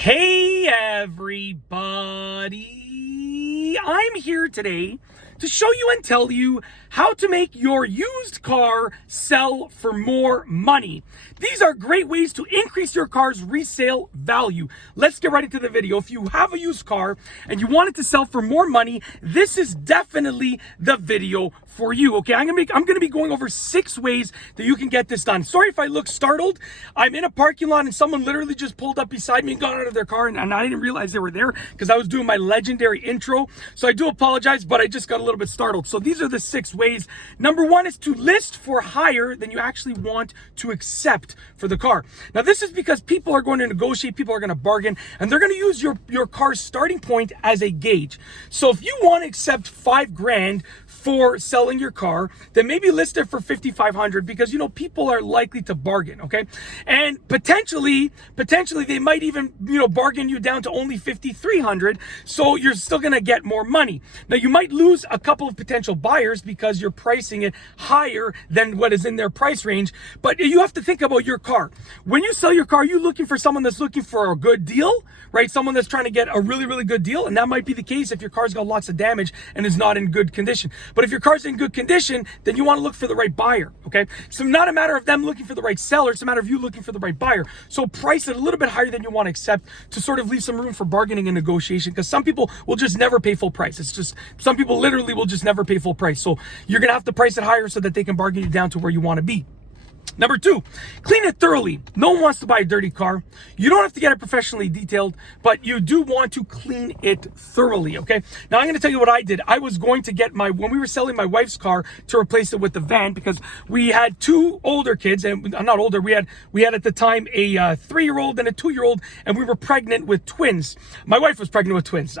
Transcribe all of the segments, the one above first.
Hey everybody, I'm here today to show you and tell you how to make your used car sell for more money. These are great ways to increase your car's resale value. Let's get right into the video. If you have a used car and you want it to sell for more money, this is definitely the video for you. Okay, I'm gonna be going over 6 ways that you can get this done. Sorry if I look startled. I'm in a parking lot and someone literally just pulled up beside me and got out of their car, and I didn't realize they were there because I was doing my legendary intro. So I do apologize, but I just got a little bit startled. So these are the 6 ways. Number 1 is to list for higher than you actually want to accept for the car. Now this is because people are going to negotiate, people are going to bargain, and they're going to use your car's starting point as a gauge. So if you want to accept $5,000 for selling your car, then maybe list it for $5,500 because people are likely to bargain, okay? And potentially they might even bargain you down to only $5,300, so you're still going to get more money. Now you might lose a couple of potential buyers because you're pricing it higher than what is in their price range, but you have to think about your car. When you sell your car, you're looking for someone that's looking for a good deal, right? Someone that's trying to get a really, really good deal, and that might be the case if your car's got lots of damage and is not in good condition. But if your car's in good condition, then you want to look for the right buyer, okay? So not a matter of them looking for the right seller, it's a matter of you looking for the right buyer. So price it a little bit higher than you want to accept to sort of leave some room for bargaining and negotiation, because some people will just never pay full price. It's just, some people literally will just never pay full price. So you're going to have to price it higher so that they can bargain you down to where you want to be. Number 2, clean it thoroughly. No one wants to buy a dirty car. You don't have to get it professionally detailed, but you do want to clean it thoroughly, okay? Now I'm going to tell you what I did. I was going to get when we were selling my wife's car to replace it with the van, because we had 2 older kids, and not older, we had at the time a 3-year-old and a 2-year-old, and we were pregnant with twins. My wife was pregnant with twins.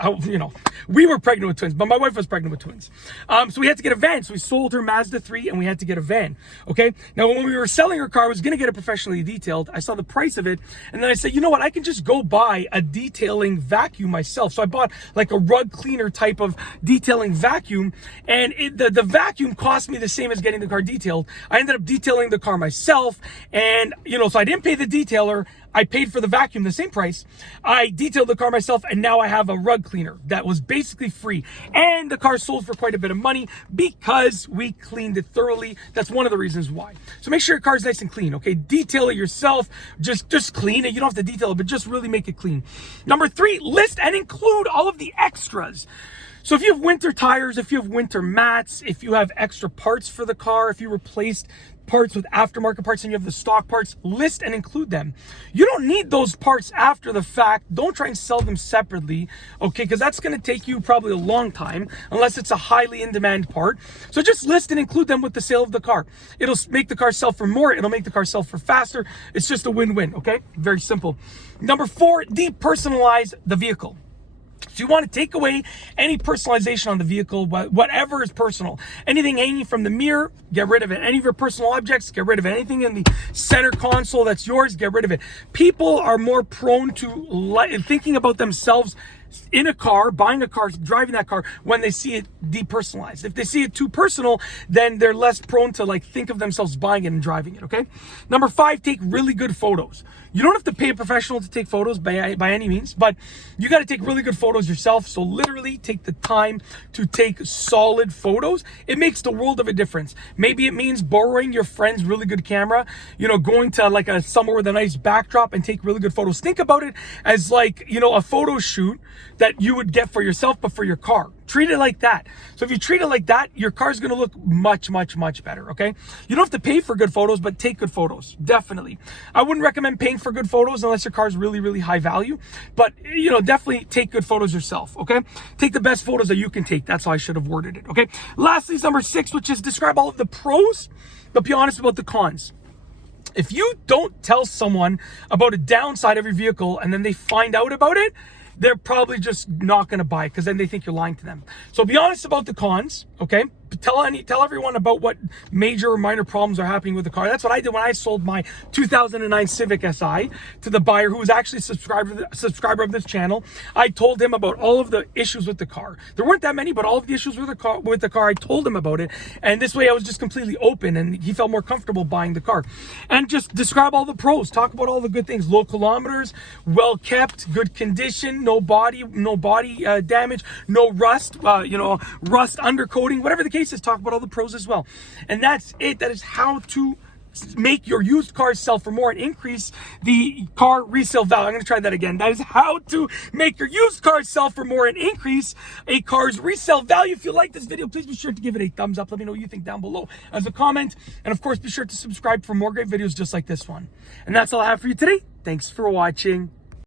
We were pregnant with twins, but my wife was pregnant with twins. So we had to get a van. So we sold her Mazda 3 and we had to get a van, okay? Now when we were selling her car, I was going to get it professionally detailed. I saw the price of it, and then I said, you know what, I can just go buy a detailing vacuum myself. So I bought like a rug cleaner type of detailing vacuum, and the vacuum cost me the same as getting the car detailed. I ended up detailing the car myself, and so I didn't pay the detailer. I paid for the vacuum the same price. I detailed the car myself, and now I have a rug cleaner that was basically free. And the car sold for quite a bit of money because we cleaned it thoroughly. That's one of the reasons why. So make sure your car's nice and clean, okay? Detail it yourself. Just clean it. You don't have to detail it, but just really make it clean. Number 3, list and include all of the extras. So if you have winter tires, if you have winter mats, if you have extra parts for the car, if you replaced parts with aftermarket parts and you have the stock parts, list and include them. You don't need those parts after the fact. Don't try and sell them separately, okay? Because that's going to take you probably a long time unless it's a highly in-demand part. So just list and include them with the sale of the car. It'll make the car sell for more. It'll make the car sell for faster. It's just a win-win, okay? Very simple. Number 4, depersonalize the vehicle. So you want to take away any personalization on the vehicle, whatever is personal. Anything hanging from the mirror, get rid of it. Any of your personal objects, get rid of it. Anything in the center console that's yours, get rid of it. People are more prone to thinking about themselves in a car, buying a car, driving that car, when they see it depersonalized. If they see it too personal, then they're less prone to think of themselves buying it and driving it, okay? Number 5, take really good photos. You don't have to pay a professional to take photos by any means, but you got to take really good photos yourself. So literally take the time to take solid photos. It makes the world of a difference. Maybe it means borrowing your friend's really good camera, going to somewhere with a nice backdrop and take really good photos. Think about it as a photo shoot that you would get for yourself, but for your car. Treat it like that. So if you treat it like that, your car's going to look much, much, much better, okay? You don't have to pay for good photos, but take good photos, definitely. I wouldn't recommend paying for good photos unless your car's really, really high value, but, definitely take good photos yourself, okay? Take the best photos that you can take. That's how I should have worded it, okay? Lastly is number 6, which is describe all of the pros, but be honest about the cons. If you don't tell someone about a downside of your vehicle and then they find out about it, they're probably just not going to buy it because then they think you're lying to them. So be honest about the cons, okay? tell everyone about what major or minor problems are happening with the car. That's what I did when I sold my 2009 Civic Si to the buyer who was actually a subscriber of this channel. I told him about all of the issues with the car. There weren't that many, but all of the issues with the car, I told him about it. And this way I was just completely open and he felt more comfortable buying the car. And just describe all the pros, talk about all the good things: low kilometers, well kept, good condition, no body damage, no rust, rust undercoating, whatever the case is. Talk about all the pros as well. And that's it. That is how to make your used cars sell for more and increase the car resale value. I'm going to try that again. That is how to make your used cars sell for more and increase a car's resale value. If you like this video, please be sure to give it a thumbs up. Let me know what you think down below as a comment. And of course, be sure to subscribe for more great videos just like this one. And that's all I have for you today. Thanks for watching.